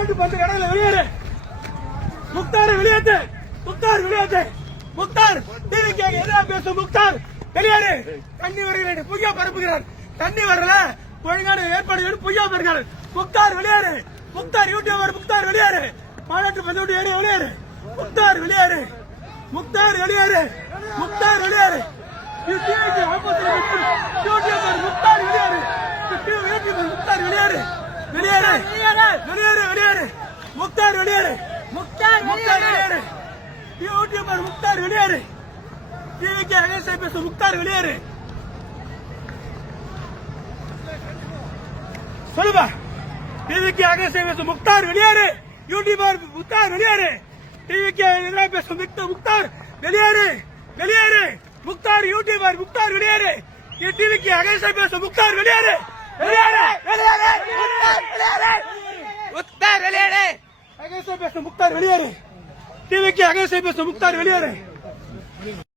18 கடையில வெளியேறு. முக்தாரை வெளியேற்று. முக்தார் வெளியேற்று. முக்தார் டிவிக்கு எதிராக பேசும் முக்தார் வெளியேறு. தண்ணி வருகிறது, பொய்யா பரப்புகிறார். தண்ணி வரல, ஒழுங்கான ஏற்பாடு பொய்யா பெறுகிறார். முக்தார் வெளியேறு. முக்தார் யூடியூபர் முக்தார் வெளியேறு. 18 வெளியேறு. முக்தார் வெளியேறு. முக்தார் வெளியேறு. முக்தார் வெளியேறு. டிவிக்கு ஆப்போசிட் யூடியூபர் முக்தார் வெளியேறு. யூடியூபர் முக்தார் வெளியேறு. வெளியேறு. வெளியேறு. வெளியேறு. முக்தார் வெளியேறு. முக்தார் வெளியேறு. யூடியூபர் முக்தார் வெளியேறு. டிவிக்கு அகேன்ஸ்டா பேசும் முக்தார் வெளியேறு. சொல்லுப்பா. டிவிக்கு அகேன்ஸ்டா பேசும் முக்தார் வெளியேறு. யூடியூபர் முக்தார் வெளியேறு. டிவிக்கு எதிராக பேசும் முக்தார் வெளியேறு. வெளியேறு. முக்தார் யூடியூபர் முக்தார் வெளியேறு. டிவிக்கு அகேன்ஸ்டா பேசும் முக்தார் வெளியேறு. வெளியேறு. வெளியேறு. முக்தார் வெளியேறு. அகேன்ஸ்டா பேசும் முக்தார் வெளியேறு. டிவிக்கு அகேன்ஸ்டா பேசும் முக்தார் வெளியேறு.